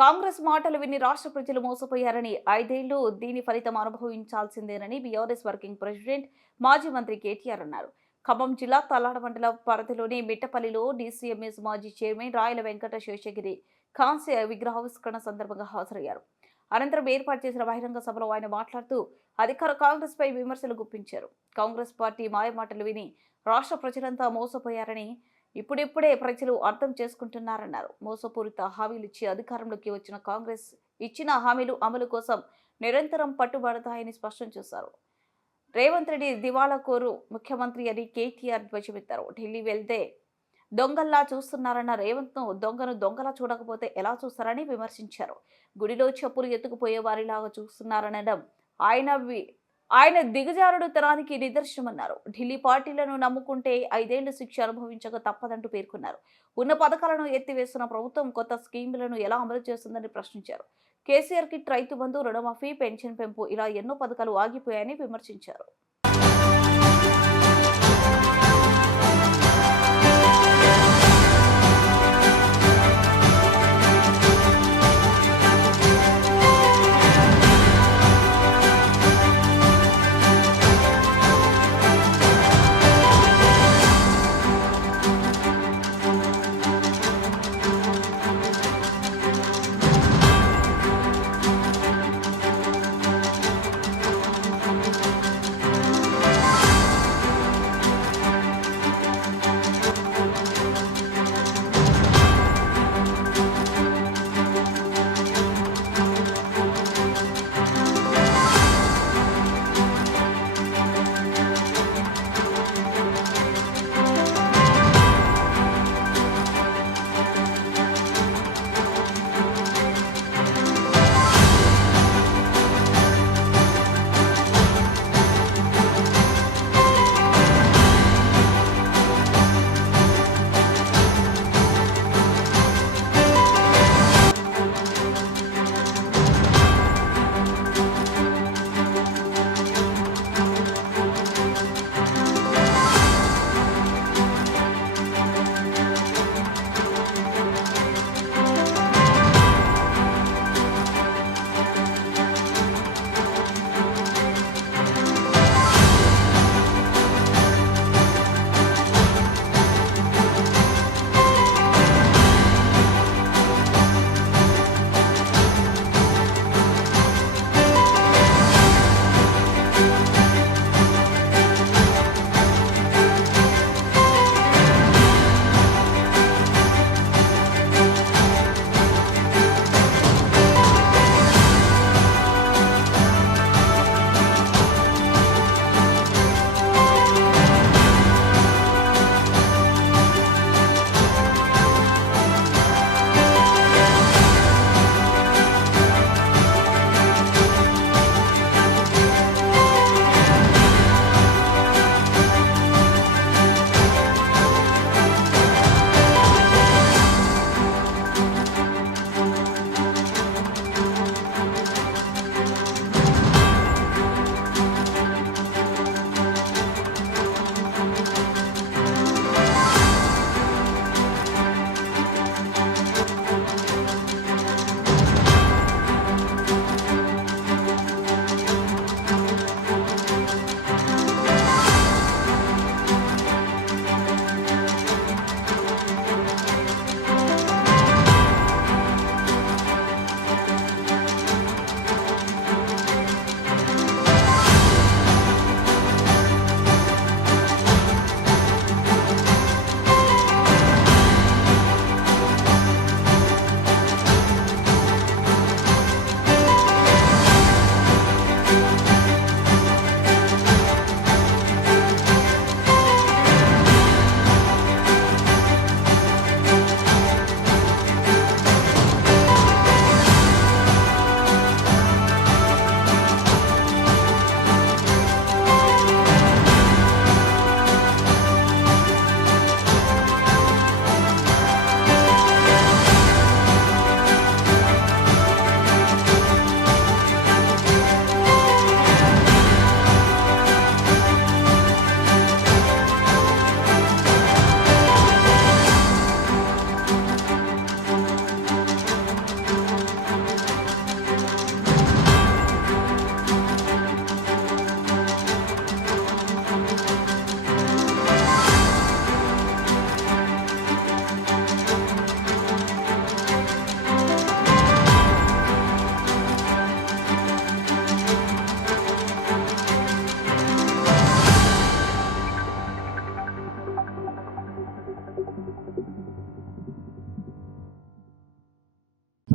కాంగ్రెస్ మాటలు విని రాష్ట్ర ప్రజలు మోసపోయారని ఐదేళ్ళు దీని ఫలితం అనుభవించాల్సిందేనని బీఆర్ఎస్ వర్కింగ్ ప్రెసిడెంట్ మాజీ మంత్రి కేటీఆర్ అన్నారు. ఖమ్మం జిల్లా తల్లాడ మండల పరిధిలోని మిట్టపల్లిలో డీసీఎంఎస్ మాజీ చైర్మన్ రాయల వెంకట శేషగిరి కాంస్య విగ్రహావిష్కరణ సందర్భంగా హాజరయ్యారు. అనంతరం ఏర్పాటు చేసిన బహిరంగ సభలో ఆయన మాట్లాడుతూ అధికార కాంగ్రెస్ పై విమర్శలు గుప్పించారు. కాంగ్రెస్ పార్టీ మాయమాటలు విని రాష్ట్ర ప్రజలంతా మోసపోయారని ఇప్పుడిప్పుడే ప్రజలు అర్థం చేసుకుంటున్నారన్నారు. మోసపూరిత హామీలు ఇచ్చి అధికారంలోకి వచ్చిన కాంగ్రెస్ ఇచ్చిన హామీలు అమలు కోసం నిరంతరం పట్టుబడతాయని స్పష్టం చేశారు. రేవంత్ రెడ్డి దివాళా కోరు ముఖ్యమంత్రి అని కేటీఆర్ ధ్వజమెత్తారు. ఢిల్లీ వెళ్తే దొంగల్లా చూస్తున్నారన్న రేవంత్ను దొంగను దొంగలా చూడకపోతే ఎలా చూస్తారని విమర్శించారు. గుడిలో చెప్పులు ఎత్తుకుపోయే వారిలాగా చూస్తున్నారనడం ఆయన ఆయన దిగజారుడు తరానికి నిదర్శనమన్నారు. ఢిల్లీ పార్టీలను నమ్ముకుంటే ఐదేళ్ళు శిక్ష అనుభవించక తప్పదంటూ పేర్కొన్నారు. ఉన్న పథకాలను ఎత్తివేస్తున్న ప్రభుత్వం కొత్త స్కీములను ఎలా అమలు చేస్తుందని ప్రశ్నించారు. కేసీఆర్ కిట్ రైతు బంధు రుణమాఫీ పెన్షన్ పెంపు ఇలా ఎన్నో పథకాలు ఆగిపోయాయని విమర్శించారు.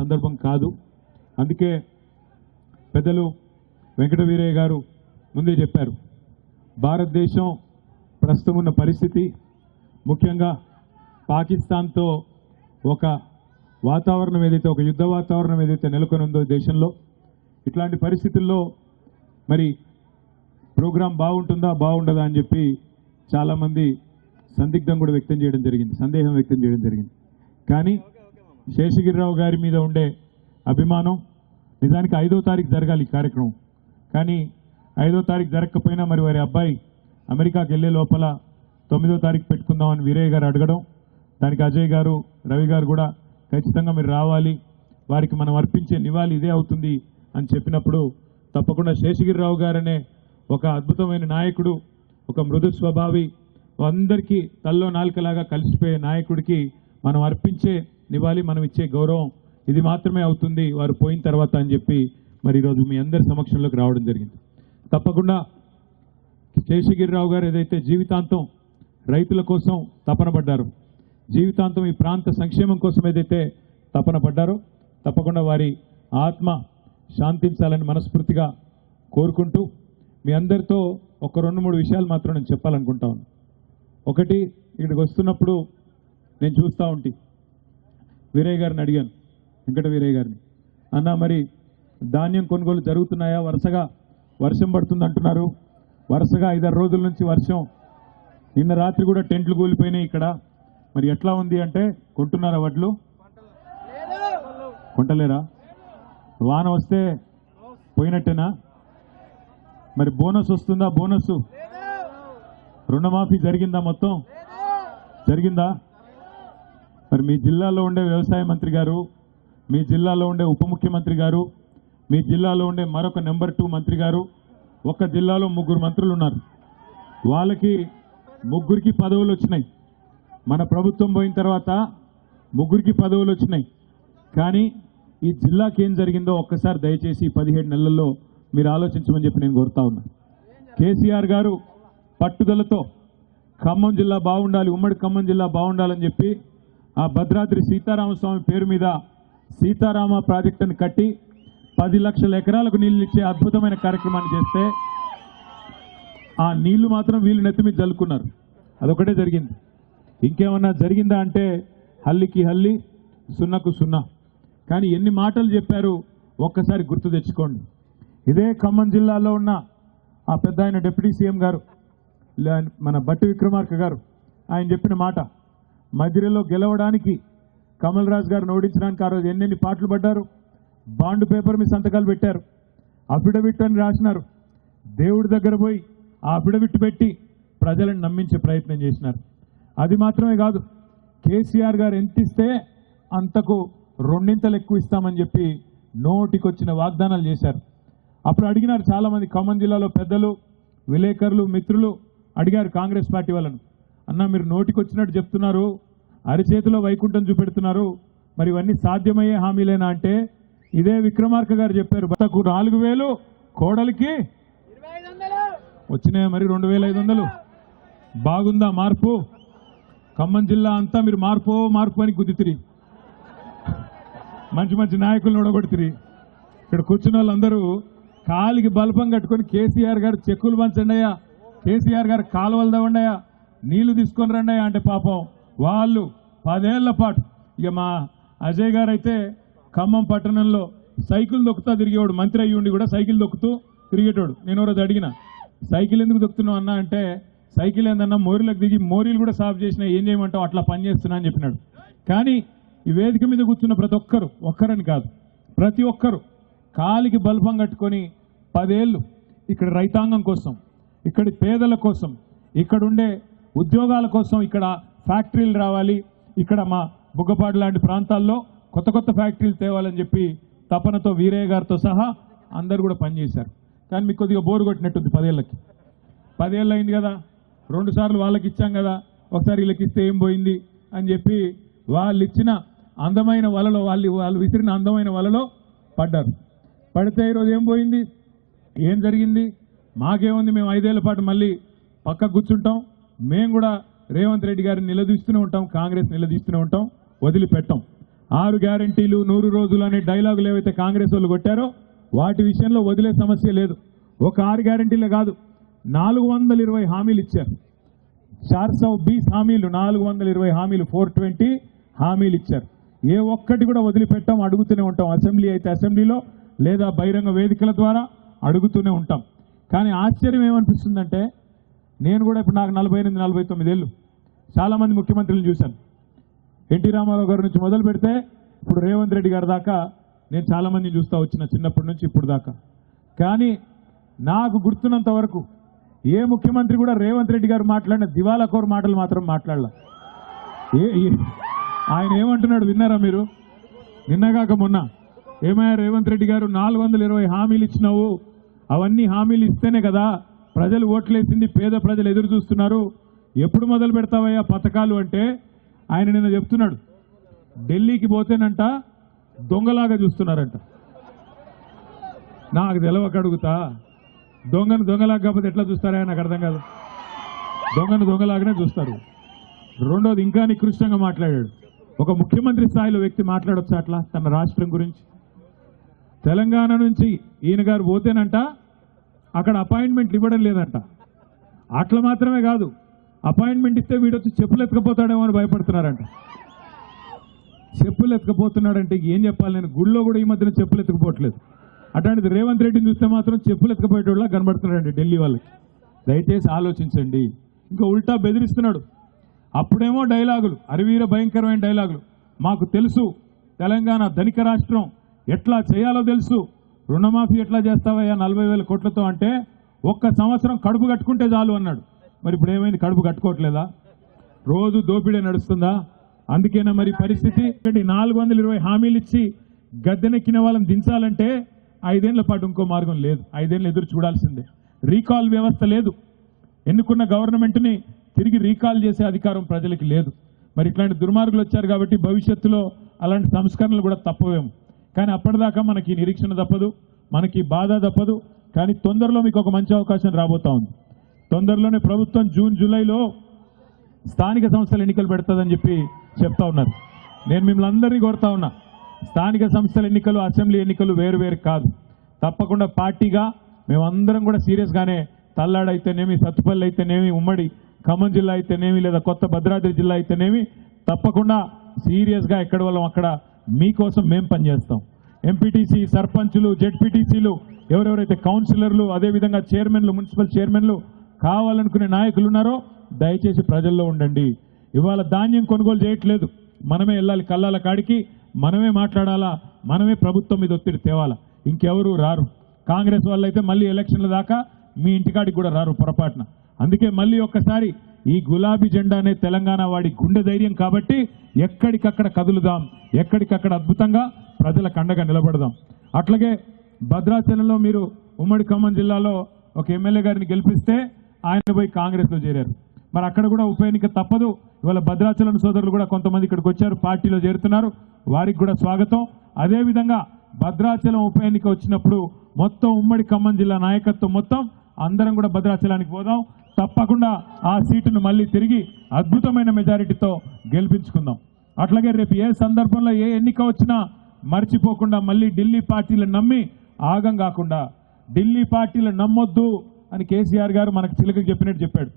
సందర్భం కాదు. అందుకే పెద్దలు వెంకట వీరయ్య గారు ముందే చెప్పారు. భారతదేశం ప్రస్తుతం ఉన్న పరిస్థితి ముఖ్యంగా పాకిస్తాన్తో ఒక వాతావరణం ఏదైతే ఒక యుద్ధ వాతావరణం ఏదైతే నెలకొని ఉందో దేశంలో ఇట్లాంటి పరిస్థితుల్లో మరి ప్రోగ్రాం బాగుంటుందా బాగుండదా అని చెప్పి చాలామంది సందిగ్ధం కూడా వ్యక్తం చేయడం జరిగింది సందేహం వ్యక్తం చేయడం జరిగింది. కానీ శేషగిరిరావు గారి మీద ఉండే అభిమానం నిజానికి ఐదో తారీఖు జరగాలి ఈ కార్యక్రమం. కానీ ఐదో తారీఖు జరగకపోయినా మరి వారి అబ్బాయి అమెరికాకి వెళ్ళే లోపల తొమ్మిదో తారీఖు పెట్టుకుందామని వీరయ్య గారు అడగడం దానికి అజయ్ గారు రవి గారు కూడా ఖచ్చితంగా మీరు రావాలి వారికి మనం అర్పించే నివాళి ఇదే అవుతుంది అని చెప్పినప్పుడు తప్పకుండా శేషగిరిరావు గారనే ఒక అద్భుతమైన నాయకుడు ఒక మృదు స్వభావి అందరికీ తల్లో నాలుకలాగా కలిసిపోయే నాయకుడికి మనం అర్పించే నివాళి మనం ఇచ్చే గౌరవం ఇది మాత్రమే అవుతుంది వారు పోయిన తర్వాత అని చెప్పి మరి ఈరోజు మీ అందరి సమక్షంలోకి రావడం జరిగింది. తప్పకుండా శేషగిరిరావు గారు ఏదైతే జీవితాంతం రైతుల కోసం తపన పడ్డారు జీవితాంతం ఈ ప్రాంత సంక్షేమం కోసం ఏదైతే తపన పడ్డారో తప్పకుండా వారి ఆత్మ శాంతించాలని మనస్ఫూర్తిగా కోరుకుంటూ మీ అందరితో ఒక రెండు మూడు విషయాలు మాత్రం నేను చెప్పాలనుకుంటా ఒకటి ఇక్కడికి వస్తున్నప్పుడు నేను చూస్తూ ఉంటే. వీరయ్య గారిని అడిగాను వెంకట వీరయ్య గారిని. అన్న మరి ధాన్యం కొనుగోలు జరుగుతున్నాయా? వరుసగా వర్షం పడుతుంది అంటున్నారు. వరుసగా ఐదారు రోజుల నుంచి వర్షం. నిన్న రాత్రి కూడా టెంట్లు కూలిపోయినాయి ఇక్కడ. మరి ఎట్లా ఉంది అంటే కొంటున్నారా వడ్లు? కొంటలేరా? వాన వస్తే పోయినట్టేనా? మరి బోనస్ వస్తుందా? బోనస్. రుణమాఫీ జరిగిందా మొత్తం? జరిగిందా? మరి మీ జిల్లాలో ఉండే వ్యవసాయ మంత్రి గారు మీ జిల్లాలో ఉండే ఉప ముఖ్యమంత్రి గారు మీ జిల్లాలో ఉండే మరొక నెంబర్ టూ మంత్రి గారు ఒక జిల్లాలో ముగ్గురు మంత్రులు ఉన్నారు. వాళ్ళకి ముగ్గురికి పదవులు వచ్చినాయి. మన ప్రభుత్వం పోయిన తర్వాత ముగ్గురికి పదవులు వచ్చినాయి. కానీ ఈ జిల్లాకి ఏం జరిగిందో ఒక్కసారి దయచేసి పదిహేడు నెలల్లో మీరు ఆలోచించమని చెప్పి నేను కోరుతా ఉన్నా. కేసీఆర్ గారు పట్టుదలతో ఖమ్మం జిల్లా బాగుండాలి ఉమ్మడి ఖమ్మం జిల్లా బాగుండాలని చెప్పి ఆ భద్రాద్రి సీతారామస్వామి పేరు మీద సీతారామ ప్రాజెక్టును కట్టి పది లక్షల ఎకరాలకు నీళ్ళు ఇచ్చే అద్భుతమైన కార్యక్రమాన్ని చేస్తే ఆ నీళ్ళు మాత్రం వీళ్ళు నెత్తి మీద జల్లుకున్నారు. అదొకటే జరిగింది. ఇంకేమన్నా జరిగిందా అంటే హల్లికి హల్లి సున్నకు సున్నా. కానీ ఎన్ని మాటలు చెప్పారు ఒక్కసారి గుర్తు తెచ్చుకోండి. ఇదే ఖమ్మం జిల్లాలో ఉన్న ఆ పెద్ద ఆయన డిప్యూటీ సీఎం గారు లే- మన బట్టి విక్రమార్క గారు ఆయన చెప్పిన మాట. మధ్యలో గెలవడానికి కమల్ రాజ్ గారిని ఓడించడానికి ఆ రోజు ఎన్నెన్ని పాటలు పడ్డారు? బాండ్ పేపర్ మీ సంతకాలు పెట్టారు. అఫిడవిట్ అని రాసినారు. దేవుడి దగ్గర పోయి ఆ అఫిడవిట్ పెట్టి ప్రజలను నమ్మించే ప్రయత్నం చేసినారు. అది మాత్రమే కాదు కేసీఆర్ గారు ఎంత ఇస్తే అంతకు రెండింతలు ఎక్కువ ఇస్తామని చెప్పి నోటికొచ్చిన వాగ్దానాలు చేశారు. అప్పుడు అడిగినారు చాలామంది ఖమ్మం జిల్లాలో పెద్దలు విలేకరులు మిత్రులు అడిగారు కాంగ్రెస్ పార్టీ వాళ్ళను. అన్న మీరు నోటికొచ్చినట్టు చెప్తున్నారు. అరిచేతిలో వైకుంఠం చూపెడుతున్నారు. మరి ఇవన్నీ సాధ్యమయ్యే హామీలేనా అంటే? ఇదే విక్రమార్క గారు చెప్పారు. భర్తకు నాలుగు వేలు కోడలికి. వచ్చినాయా మరి రెండు వేల ఐదు వందలు? బాగుందా మార్పు? ఖమ్మం జిల్లా అంతా మీరు మార్పు మార్పు అని గుద్దితిరి. మంచి మంచి నాయకులను ఓడగొడుతురి ఇక్కడ కూర్చున్న వాళ్ళందరూ కాలికి బల్పం కట్టుకొని కేసీఆర్ గారు చెక్కులు పంచండి అయ్యా కేసీఆర్ గారు కాలువలు తవ్వండియా నీళ్ళు తీసుకొని రండి అంటే పాపం వాళ్ళు పదేళ్ళ పాటు ఇక మా అజయ్ గారు అయితే ఖమ్మం పట్టణంలో సైకిల్ దొక్కుతా తిరిగేవాడు. మంత్రి అయ్యి ఉండి కూడా సైకిల్ దొక్కుతూ తిరిగేటోడు. నేను రోజు అడిగిన సైకిల్ ఎందుకు దొక్కుతున్నావు అన్నా అంటే సైకిల్ ఏందన్నా మోరీలకు దిగి మోరీలు కూడా సాఫ్ చేసినా ఏం చేయమంటావు? అట్లా పని చేస్తున్నా అని చెప్పినాడు. కానీ ఈ వేదిక మీద కూర్చున్న ప్రతి ఒక్కరు ఒక్కరని కాదు ప్రతి ఒక్కరు కాలికి బల్బం కట్టుకొని పదేళ్ళు ఇక్కడ రైతాంగం కోసం ఇక్కడి పేదల కోసం ఇక్కడ ఉండే ఉద్యోగాల కోసం ఇక్కడ ఫ్యాక్టరీలు రావాలి. ఇక్కడ మా బుగ్గపాడు లాంటి ప్రాంతాల్లో కొత్త కొత్త ఫ్యాక్టరీలు తేవాలని చెప్పి తపనతో వీరయ్య గారితో సహా అందరు కూడా పనిచేశారు. కానీ మీకు కొద్దిగా బోరు కొట్టినట్టుంది పదేళ్ళకి. పదేళ్ళు అయింది కదా. రెండు సార్లు వాళ్ళకి ఇచ్చాం కదా. ఒకసారి వీళ్ళకి ఇస్తే ఏం పోయింది అని చెప్పి వాళ్ళు ఇచ్చిన అందమైన వలలో వాళ్ళు వాళ్ళు విసిరిన అందమైన వలలో పడ్డారు. పడితే ఈరోజు ఏం పోయింది? ఏం జరిగింది? మాకేముంది? మేము ఐదేళ్ళ పాటు మళ్ళీ పక్క కూర్చుంటాం. మేము కూడా రేవంత్ రెడ్డి గారిని నిలదీస్తూనే ఉంటాం కాంగ్రెస్ నిలదీస్తూనే ఉంటాం వదిలిపెట్టాం. ఆరు గ్యారంటీలు నూరు రోజులు అనే డైలాగులు ఏవైతే కాంగ్రెస్ వాళ్ళు కొట్టారో వాటి విషయంలో వదిలే సమస్య లేదు. ఒక ఆరు గ్యారంటీలే కాదు నాలుగు వందల ఇరవై హామీలు ఇచ్చారు. చార్ సౌ బీస్ హామీలు నాలుగు వందల ఇరవై హామీలు ఫోర్ ట్వంటీ హామీలు ఇచ్చారు. ఏ ఒక్కటి కూడా వదిలిపెట్టాం అడుగుతూనే ఉంటాం. అసెంబ్లీ అయితే అసెంబ్లీలో లేదా బహిరంగ వేదికల ద్వారా అడుగుతూనే ఉంటాం. కానీ ఆశ్చర్యం ఏమనిపిస్తుందంటే నేను కూడా ఇప్పుడు నాకు నలభై ఎనిమిది నలభై తొమ్మిదేళ్ళు చాలామంది ముఖ్యమంత్రులను చూశాను. ఎన్టీ రామారావు గారి నుంచి మొదలు పెడితే ఇప్పుడు రేవంత్ రెడ్డి గారి దాకా నేను చాలామందిని చూస్తూ వచ్చిన చిన్నప్పటి నుంచి ఇప్పుడు దాకా. కానీ నాకు గుర్తున్నంత వరకు ఏ ముఖ్యమంత్రి కూడా రేవంత్ రెడ్డి గారు మాట్లాడిన దివాలాకోరు మాటలు మాత్రం మాట్లాడాల. ఏ ఆయన ఏమంటున్నాడు విన్నారా మీరు? నిన్నగాక మొన్న ఏమయ్యా రేవంత్ రెడ్డి గారు నాలుగు ఇరవై హామీలు ఇచ్చినావు. అవన్నీ హామీలు ఇస్తేనే కదా ప్రజలు ఓట్లేసింది పేద ప్రజలు ఎదురు చూస్తున్నారు. ఎప్పుడు మొదలు పెడతావయ్యా పథకాలు అంటే? ఆయన నిన్న చెప్తున్నాడు. ఢిల్లీకి పోతేనంట దొంగలాగా చూస్తున్నారంట. నాకు తెలవక అడుగుతా. దొంగను దొంగలాగా కాకపోతే ఎట్లా చూస్తారా? నాకు అర్థం కాదు. దొంగను దొంగలాగానే చూస్తారు. రెండోది ఇంకా నికృష్టంగా మాట్లాడాడు. ఒక ముఖ్యమంత్రి స్థాయిలో వ్యక్తి మాట్లాడొచ్చు అట్లా? తన రాష్ట్రం గురించి. తెలంగాణ నుంచి ఈయన గారు పోతేనంట అక్కడ అపాయింట్మెంట్లు ఇవ్వడం లేదంట. అట్లా మాత్రమే కాదు అపాయింట్మెంట్ ఇస్తే వీడొచ్చి చెప్పులు ఎత్తుకపోతాడేమో అని భయపడుతున్నారంట. చెప్పులు ఎత్తుకపోతున్నాడంటే ఏం చెప్పాలి నేను? గుళ్ళో కూడా ఈ మధ్యన చెప్పులు ఎత్తుకుపోవట్లేదు. అట్లాంటిది రేవంత్ రెడ్డిని చూస్తే మాత్రం చెప్పులు ఎత్తుకుపోయేటోళ్ళ కనబడుతున్నాడండి ఢిల్లీ వాళ్ళకి. దయచేసి ఆలోచించండి. ఇంకా ఉల్టా బెదిరిస్తున్నాడు. అప్పుడేమో డైలాగులు అరివీర భయంకరమైన డైలాగులు. మాకు తెలుసు తెలంగాణ ధనిక రాష్ట్రం ఎట్లా చేయాలో తెలుసు. రుణమాఫీ ఎట్లా చేస్తావయ్యా నలభై వేల కోట్లతో అంటే ఒక్క సంవత్సరం కడుపు కట్టుకుంటే చాలు అన్నాడు. మరి ఇప్పుడు ఏమైంది? కడుపు కట్టుకోవట్లేదా? రోజు దోపిడీ నడుస్తుందా? అందుకేనా మరి పరిస్థితి? నాలుగు వందల ఇరవై హామీలు ఇచ్చి గద్దెనెక్కిన వాళ్ళని దించాలంటే ఐదేళ్ళ పాటు ఇంకో మార్గం లేదు. ఐదేళ్ళు ఎదురు చూడాల్సిందే. రీకాల్ వ్యవస్థ లేదు. ఎన్నుకున్న గవర్నమెంట్ని తిరిగి రీకాల్ చేసే అధికారం ప్రజలకి లేదు. మరి ఇట్లాంటి దుర్మార్గులు వచ్చారు కాబట్టి భవిష్యత్తులో అలాంటి సంస్కరణలు కూడా తప్పవేమో. కానీ అప్పటిదాకా మనకి నిరీక్షణ తప్పదు మనకి బాధ తప్పదు కానీ తొందరలో మీకు ఒక మంచి అవకాశం రాబోతా ఉంది. తొందరలోనే ప్రభుత్వం జూన్ జూలైలో స్థానిక సంస్థల ఎన్నికలు పెడుతుందని చెప్పి చెప్తా ఉన్నారు. నేను మిమ్మల్ని అందరినీ కోరుతా ఉన్నా స్థానిక సంస్థల ఎన్నికలు అసెంబ్లీ ఎన్నికలు వేరు వేరు కాదు. తప్పకుండా పార్టీగా మేమందరం కూడా సీరియస్గానే తల్లాడు అయితేనేమి సత్తుపల్లి అయితేనేమి ఉమ్మడి ఖమ్మం జిల్లా అయితేనేమి లేదా కొత్త భద్రాద్రి జిల్లా అయితేనేమి తప్పకుండా సీరియస్గా ఎక్కడ వాళ్ళం అక్కడ మీకోసం మేము పనిచేస్తాం ఎంపీటీసీ సర్పంచులు జెడ్పీటీసీలు ఎవరెవరైతే కౌన్సిలర్లు అదేవిధంగా చైర్మన్లు మున్సిపల్ చైర్మన్లు కావాలనుకునే నాయకులు ఉన్నారో దయచేసి ప్రజల్లో ఉండండి. ఇవాళ ధాన్యం కొనుగోలు చేయట్లేదు. మనమే వెళ్ళాలి కల్లాల కాడికి మనమే మాట్లాడాలా మనమే ప్రభుత్వం మీద ఒత్తిడి తేవాలా. ఇంకెవరు రారు. కాంగ్రెస్ వాళ్ళు అయితే మళ్ళీ ఎలక్షన్ల దాకా మీ ఇంటికాడికి కూడా రారు పొరపాటున. అందుకే మళ్ళీ ఒక్కసారి ఈ గులాబీ జెండా అనే తెలంగాణ వాడి గుండె ధైర్యం కాబట్టి ఎక్కడికక్కడ కదులుదాం ఎక్కడికక్కడ అద్భుతంగా ప్రజల కండగా నిలబడదాం. అట్లాగే భద్రాచలంలో మీరు ఉమ్మడి ఖమ్మం జిల్లాలో ఒక ఎమ్మెల్యే గారిని గెలిపిస్తే ఆయన పోయి కాంగ్రెస్లో చేరారు. మరి అక్కడ కూడా ఉప ఎన్నిక తప్పదు. ఇవాళ భద్రాచలం సోదరులు కూడా కొంతమంది ఇక్కడికి వచ్చారు పార్టీలో చేరుతున్నారు. వారికి కూడా స్వాగతం. అదేవిధంగా భద్రాచలం ఉప ఎన్నిక వచ్చినప్పుడు మొత్తం ఉమ్మడి ఖమ్మం జిల్లా నాయకత్వం మొత్తం అందరం కూడా భద్రాచలానికి పోదాం. తప్పకుండా ఆ సీటును మళ్ళీ తిరిగి అద్భుతమైన మెజారిటీతో గెలిపించుకుందాం. అట్లాగే రేపు ఏ సందర్భంలో ఏ ఎన్నిక వచ్చినా మర్చిపోకుండా మళ్ళీ ఢిల్లీ పార్టీలు నమ్మి ఆగం కాకుండా ఢిల్లీ పార్టీలు నమ్మొద్దు అని కేసీఆర్ గారు మనకు చిలకకి చెప్పినట్టు చెప్పాడు.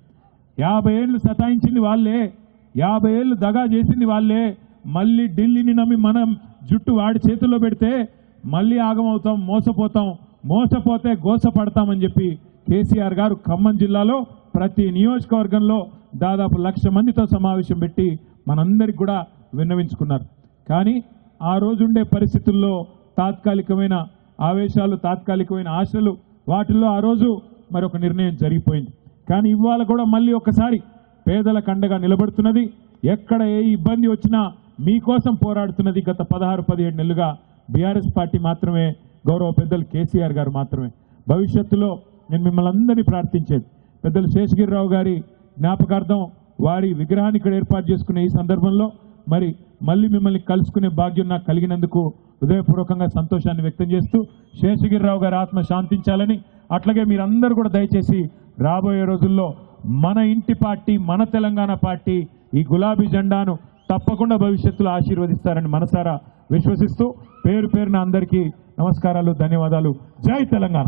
యాభై ఏళ్ళు సతాయించింది వాళ్ళే. యాభై ఏళ్ళు దగా చేసింది వాళ్ళే. మళ్ళీ ఢిల్లీని నమ్మి మనం జుట్టు వాడి చేతుల్లో పెడితే మళ్ళీ ఆగమవుతాం మోసపోతాం. మోసపోతే గోసపడతామని చెప్పి కేసీఆర్ గారు ఖమ్మం జిల్లాలో ప్రతి నియోజకవర్గంలో దాదాపు లక్ష మందితో సమావేశం పెట్టి మనందరికి కూడా విన్నవించుకున్నారు. కానీ ఆ రోజుండే పరిస్థితుల్లో తాత్కాలికమైన ఆవేశాలు తాత్కాలికమైన ఆశలు వాటిల్లో ఆ రోజు మరొక నిర్ణయం జరిగిపోయింది. కానీ ఇవాళ కూడా మళ్ళీ ఒకసారి పేదల కండగా నిలబడుతున్నది. ఎక్కడ ఏ ఇబ్బంది వచ్చినా మీకోసం పోరాడుతున్నది గత పదహారు పదిహేడు నెలలుగా బీఆర్ఎస్ పార్టీ మాత్రమే గౌరవ పెద్దలు కేసీఆర్ గారు మాత్రమే. భవిష్యత్తులో నేను మిమ్మల్ని అందరినీ ప్రార్థించేది. పెద్దలు శేషగిరిరావు గారి జ్ఞాపకార్థం వారి విగ్రహాన్ని ఇక్కడ ఏర్పాటు చేసుకునే ఈ సందర్భంలో మరి మళ్ళీ మిమ్మల్ని కలుసుకునే భాగ్యం నాకు కలిగినందుకు హృదయపూర్వకంగా సంతోషాన్ని వ్యక్తం చేస్తూ శేషగిరిరావు గారి ఆత్మ శాంతించాలని అట్లాగే మీరందరూ కూడా దయచేసి రాబోయే రోజుల్లో మన ఇంటి పార్టీ మన తెలంగాణ పార్టీ ఈ గులాబీ జెండాను తప్పకుండా భవిష్యత్తులో ఆశీర్వదిస్తారని మనసారా విశ్వసిస్తూ పేరు పేరున అందరికీ నమస్కారాలు ధన్యవాదాలు. జై తెలంగాణ.